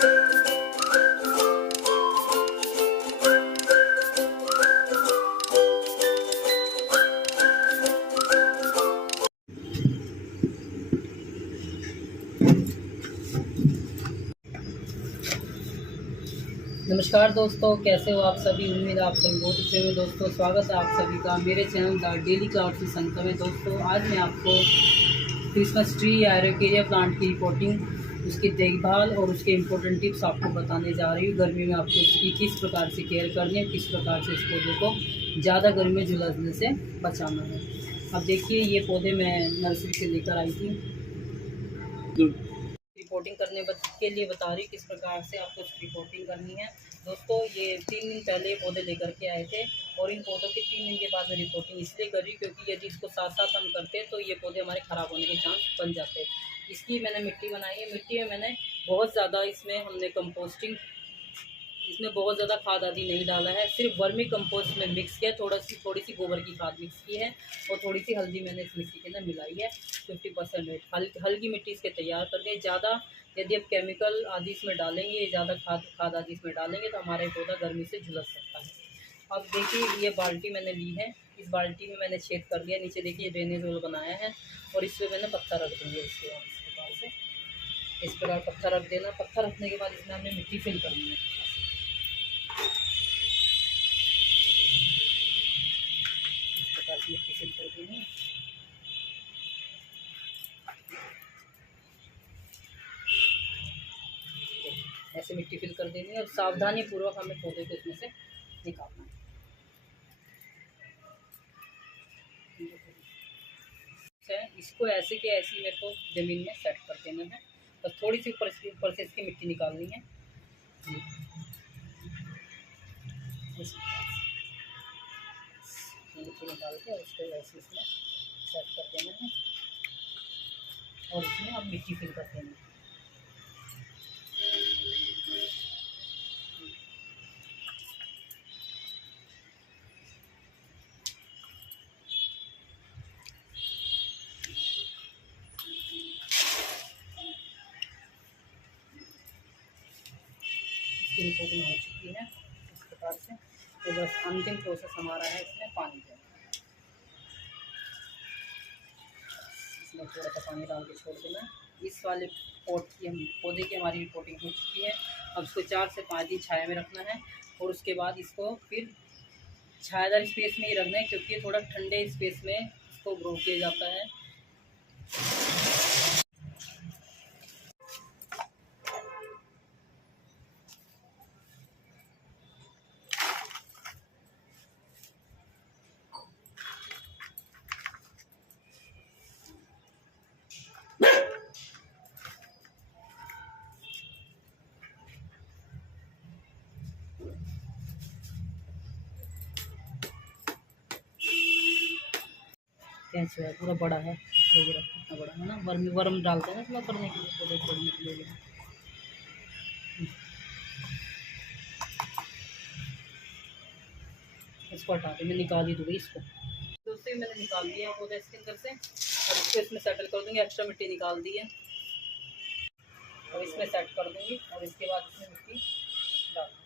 नमस्कार दोस्तों, कैसे हो आप सभी। उम्मीद आप सभी बहुत अच्छे होंगे। दोस्तों स्वागत है आप सभी का मेरे चैनल द डेली क्लाउड्स संख्या में। दोस्तों आज मैं आपको क्रिसमस ट्री या एरोकेरिया प्लांट की रिपोर्टिंग, उसकी देखभाल और उसके इम्पोर्टेंट टिप्स आपको बताने जा रही हूँ। गर्मी में आपको उसकी किस प्रकार से केयर करनी है, किस प्रकार से इस पौधे को ज़्यादा गर्मी में झुलसने से बचाना है। अब देखिए, ये पौधे मैं नर्सरी से लेकर आई थी। रिपोर्टिंग करने के लिए बता रही किस प्रकार से आपको रिपोर्टिंग करनी है। दोस्तों ये 3 दिन पहले पौधे लेकर के आए थे और इन पौधों के 3 दिन के बाद में रिपोर्टिंग इसलिए कर रही क्योंकि यदि इसको साथ साथ हम करते हैं तो ये पौधे हमारे ख़राब होने के चांस बन जाते हैं। इसलिए मैंने मिट्टी बनाई है। मिट्टी में मैंने बहुत ज़्यादा हमने कंपोस्टिंग, इसमें बहुत ज़्यादा खाद आदि नहीं डाला है। सिर्फ वर्मी कंपोस्ट में मिक्स किया, थोड़ी सी गोबर की खाद मिक्स की है और थोड़ी सी हल्दी मैंने इस मिट्टी के अंदर मिलाई है। 50% रेट हल्की मिट्टी इसके तैयार कर दें। ज़्यादा यदि आप केमिकल आदि इसमें डालेंगे, ज़्यादा खाद आदि इसमें डालेंगे तो हमारा पौधा गर्मी से झुलस सकता है। अब देखिए, ये बाल्टी मैंने ली है। इस बाल्टी में मैंने छेद कर लिया। नीचे देखिए ड्रेनेज होल बनाया है और इस पर मैंने पत्थर रख दूँगी। इसके बाद इस प्रकार से इस प्रकार पत्थर रख देना। पत्थर रखने के बाद इसमें हमने मिट्टी फिल करनी है। मिट्टी फिल कर देनी है। ऐसे मिट्टी फिल कर देनी है और सावधानी पूर्वक हमें पौधे को इसमें से निकालना है। इसको ऐसे के ऐसे मेरे को ज़मीन में सेट कर देना है। बस थोड़ी सी ऊपर से इसकी मिट्टी निकालनी है। मिट्टी निकाल के उसको ऐसे इसमें सेट कर देना है और इसमें अब मिट्टी फिल कर देना है। इसकी रिपोर्टिंग हो चुकी है इस प्रकार से। तो बस अंतिम प्रोसेस हमारा है इसमें पानी देना। इसमें थोड़ा सा पानी डाल के छोड़ देना। इस वाले पौधे की हमारी रिपोर्टिंग हो चुकी है। अब इसको 4 से 5 दिन छाया में रखना है और उसके बाद इसको फिर छायादार स्पेस में ही रखना है क्योंकि ये थोड़ा ठंडे स्पेस में इसको ग्रो किया जाता है। कैसे है, पूरा बड़ा है। देखिए कितना बड़ा है ना। वर्म डालते हैं ना थोड़ा करने के लिए, पौधे छोड़ने के लिए। इसको हटा के मैं निकाल ही दूँगी इसको। दूसरी मैंने निकाल दिया पौधा इसके अंदर से और इसको इसमें सेटल कर दूँगी। एक्स्ट्रा मिट्टी निकाल दी है और इसमें सेट कर दूँगी और इसके बाद इसमें मिट्टी डाल दूँगी।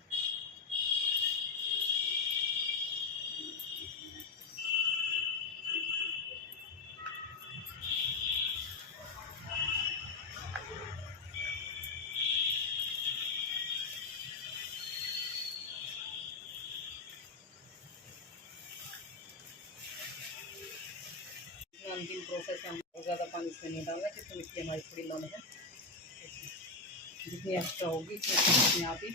अंतिम प्रोसेस है। हम बहुत ज़्यादा पानी इसमें नहीं डालना क्योंकि मिट्टी हमारी थोड़ी नम है। जितनी एक्स्ट्रा होगी अपने आप ही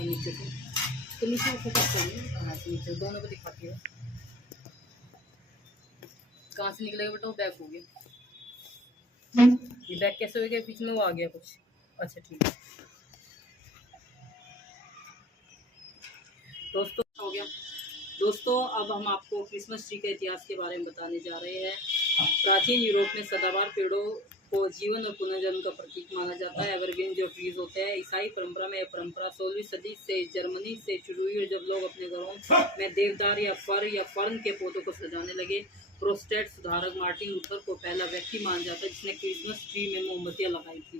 नीचे से तो नीचे फोकस करिए। कहाँ से नीचे दोनों को दिखाती है। कहाँ से निकलेगा बेटा? वो बैग हो गया। ये बैग कैसे हो गया? बीच में वो आ गया कुछ। अच्छा ठीक है दोस्तों, हो गया। दोस्तों अब हम आपको क्रिसमस ट्री के इतिहास के बारे में बताने जा रहे हैं। प्राचीन यूरोप में सदाबहार पेड़ों को जीवन और पुनर्जन्म का प्रतीक माना जाता है। एवरग्रीन जो ट्रीज होते हैं, ईसाई परंपरा में यह परंपरा 16वीं सदी से जर्मनी से शुरू हुई और जब लोग अपने घरों में देवदार या फर या फर्न के पौधों को सजाने लगे प्रोस्टेट सुधारक मार्टिन लूथर को पहला व्यक्ति माना जाता है जिसने क्रिसमस ट्री में मोमबत्तियां लगाई थी।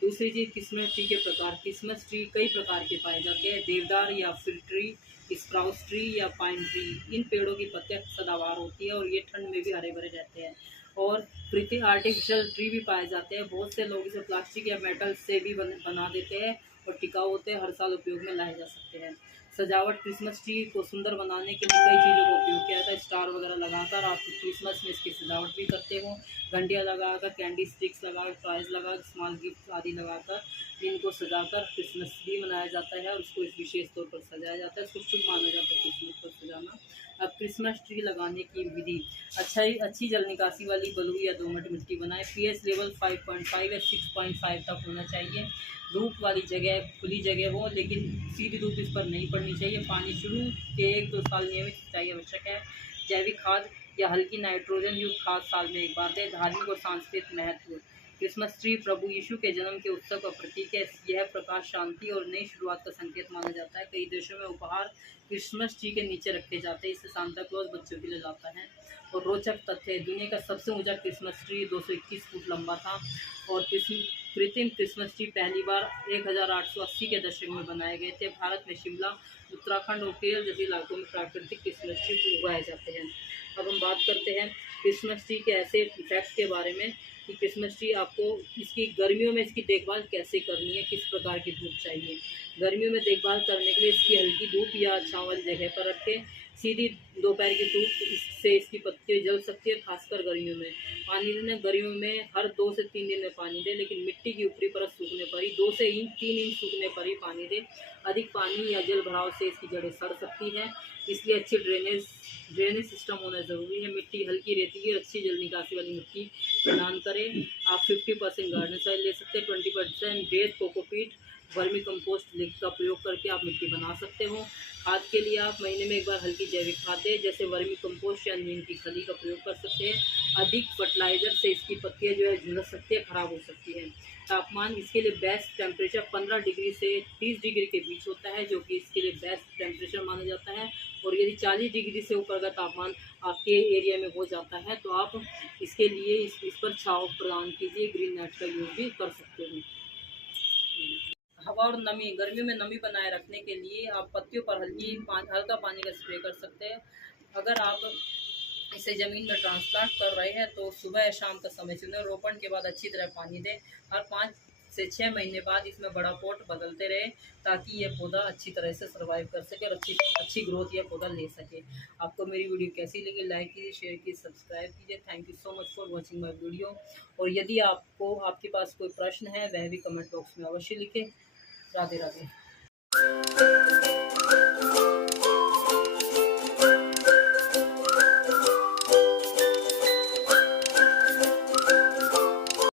दूसरी चीज़, क्रिसमस ट्री के प्रकार। क्रिसमस ट्री कई प्रकार के पाए जाते हैं। देवदार या फिर ट्री, स्प्राउस ट्री या पाइन ट्री। इन पेड़ों की पत्तियां सदाबहार होती है और ये ठंड में भी हरे भरे रहते हैं। और कृत्रिम आर्टिफिशियल ट्री भी पाए जाते हैं। बहुत से लोग इसे प्लास्टिक या मेटल से भी बना देते हैं और टिकाऊ होते हैं, हर साल उपयोग में लाए जा सकते हैं। सजावट, क्रिसमस ट्री को सुंदर बनाने के लिए कई चीज़ों का उपयोग किया जाता है। स्टार वगैरह लगाकर आप क्रिसमस में इसकी सजावट भी करते हो। घंटियाँ लगाकर, कैंडी स्टिक्स लगाकर, टॉयज लगाकर, स्मॉल गिफ्ट आदि लगाकर इनको सजाकर क्रिसमस ट्री मनाया जाता है और उसको इस विशेष तौर पर सजाया जाता है। इसको शुभ माना जाता है क्रिसमस पर सजाना। अब क्रिसमस ट्री लगाने की विधि। अच्छी जल निकासी वाली बलुई या दोमट मिट्टी बनाएं। पीएच लेवल 5.5 या 6.5 तक होना चाहिए। धूप वाली जगह, खुली जगह हो, लेकिन सीधी धूप इस पर नहीं पड़नी चाहिए। पानी शुरू के 1-2 साल नियमित सिंचाई आवश्यक है। जैविक खाद या हल्की नाइट्रोजन युक्त खाद साल में एक बार दें। धार्मिक और सांस्कृतिक महत्व। क्रिसमस ट्री प्रभु यीशु के जन्म के उत्सव का प्रतीक है। यह प्रकाश, शांति और नई शुरुआत का संकेत माना जाता है। कई देशों में उपहार क्रिसमस ट्री के नीचे रखे जाते हैं। इससे सांता क्लॉज बच्चों के लिए लाता है। और रोचक तथ्य, दुनिया का सबसे ऊंचा क्रिसमस ट्री 221 फुट लंबा था। और कृत्रिम क्रिसमस ट्री पहली बार 1880 के दशक में बनाए गए थे। भारत में शिमला, उत्तराखंड और केरल जैसे इलाकों में प्राकृतिक क्रिसमस ट्री उगाए जाते हैं। अब हम बात करते हैं क्रिसमस ट्री के ऐसे इफेक्ट के बारे में कि क्रिसमस ट्री आपको इसकी गर्मियों में इसकी देखभाल कैसे करनी है, किस प्रकार की धूप चाहिए। गर्मियों में देखभाल करने के लिए इसकी हल्की धूप या छांव वाली जगह पर रखें। सीधी दोपहर की धूप इससे इसकी पत्तियाँ जल सकती है, खासकर गर्मियों में। पानी देना, गर्मियों में हर 2 से 3 दिन में पानी दें, लेकिन मिट्टी की ऊपरी परत सूखने पर ही 2 से 3 इंच सूखने पर ही पानी दें। अधिक पानी या जल भराव से इसकी जड़ें सड़ सकती हैं, इसलिए अच्छी ड्रेनेज सिस्टम होना ज़रूरी है। मिट्टी हल्की रेतीली और अच्छी जल निकासी वाली मिट्टी प्रदान करें। आप 50% गार्डन सॉइल ले सकते हैं। 20% रेत, कोकोपीट, वर्मी कंपोस्ट का प्रयोग करके आप मिट्टी बना सकते हो। खाद के लिए आप महीने में एक बार हल्की जैविक खाद दें, जैसे वर्मी कंपोस्ट या नीम की खली का प्रयोग कर सकते हैं। अधिक फर्टिलाइजर से इसकी पत्तियां जो है झुलस सकती है, खराब हो सकती है। तापमान, इसके लिए बेस्ट टेम्परेचर 15 डिग्री से 30 डिग्री के बीच होता है, जो कि इसके लिए बेस्ट टेम्परेचर माना जाता है। और यदि 40 डिग्री से ऊपर का तापमान आपके एरिया में हो जाता है तो आप इसके लिए इस पर छांव प्रदान कीजिए। ग्रीन नेट का यूज भी कर सकते हैं। हवा और नमी, गर्मियों में नमी बनाए रखने के लिए आप पत्तियों पर हल्का पानी का स्प्रे कर सकते हैं। अगर आप इसे ज़मीन में ट्रांसप्लांट कर रहे हैं तो सुबह या शाम का समय चुनें। रोपण के बाद अच्छी तरह पानी दें। हर 5 से 6 महीने बाद इसमें बड़ा पॉट बदलते रहें, ताकि यह पौधा अच्छी तरह से सर्वाइव कर सके और अच्छी ग्रोथ यह पौधा ले सके। आपको मेरी वीडियो कैसी लगी, लाइक कीजिए, शेयर कीजिए, सब्सक्राइब कीजिए। Thank you so much for watching my video. और यदि आपके पास कोई प्रश्न है, वह भी कमेंट बॉक्स में अवश्य लिखें। राधे राधे।